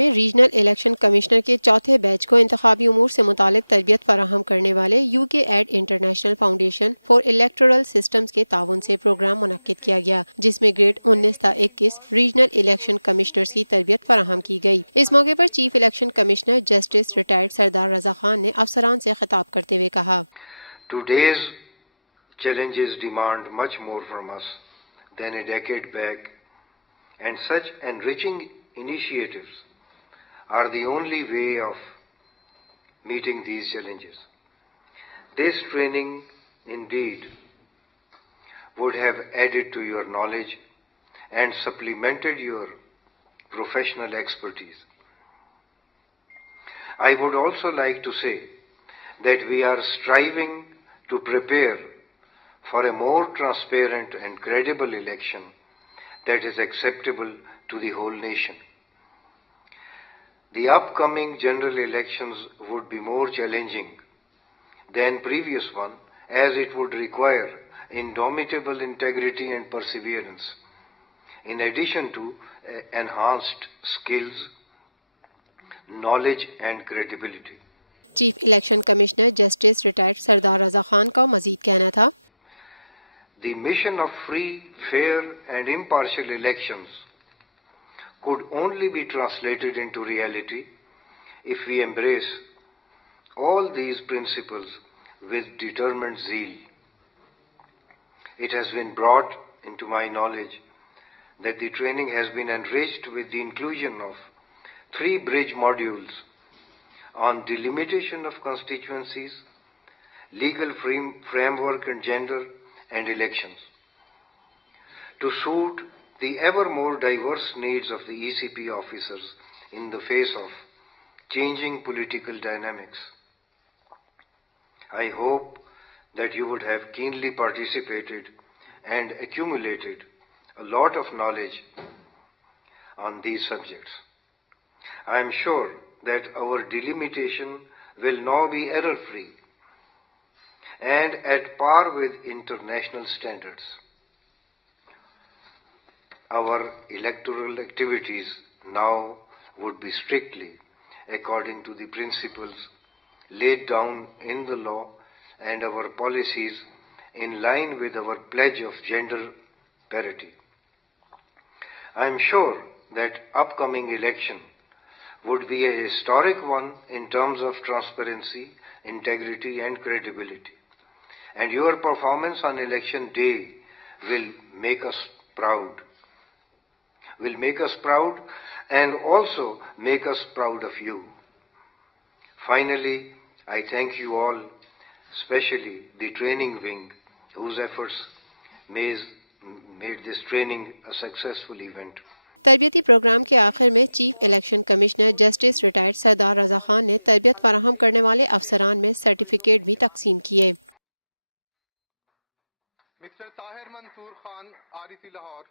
में regional election commissioner के चौथे बैच को इंतखाबी उमूर से मुतालिक तरबियत फराहम करने वाले UK Aid International Foundation for Electoral Systems के ताउन से प्रोग्राम मुनक्किद किया गया, जिसमें ग्रेड 19-21 रीजनल इलेक्शन कमिश्नर्स की तरबियत फराहम की गई। इस मौके पर chief election commissioner justice retired Sardar Raza Khan ने अफसरान से खिताब करते हुए कहा, Today's challenges demand much more from us than a decade back, and such enriching initiatives are the only way of meeting these challenges. This training indeed would have added to your knowledge and supplemented your professional expertise. I would also like to say that we are striving to prepare for a more transparent and credible election that is acceptable to the whole nation. The upcoming general elections would be more challenging than previous one, as it would require indomitable integrity and perseverance, in addition to enhanced skills, knowledge and credibility. Chief election commissioner justice retired Sardar Raza Khan का मजीद कहना था, The mission of free, fair and impartial elections could only be translated into reality if we embrace all these principles with determined zeal. It has been brought into my knowledge that the training has been enriched with the inclusion of 3 bridge modules on delimitation of constituencies, legal framework and gender and elections, to suit the ever more diverse needs of the ECP officers in the face of changing political dynamics. I hope that you would have keenly participated and accumulated a lot of knowledge on these subjects. I am sure that our delimitation will now be error-free and at par with international standards. Our electoral activities now would be strictly according to the principles laid down in the law and our policies in line with our pledge of gender parity. I am sure that upcoming election would be a historic one in terms of transparency, integrity and credibility. And your performance on election day will make us proud. Will make us proud and also make us proud of you. Finally, I thank you all, especially the training wing, whose efforts made this training a successful event. तरबियती program के आखिर में chief election commissioner justice retired Sardar Raza Khan ने तरबियत फराहम करने वाले अफसरान में सर्टिफिकेट भी तकसीम किए। Mister Tahir Mansoor Khan, REC Lahore.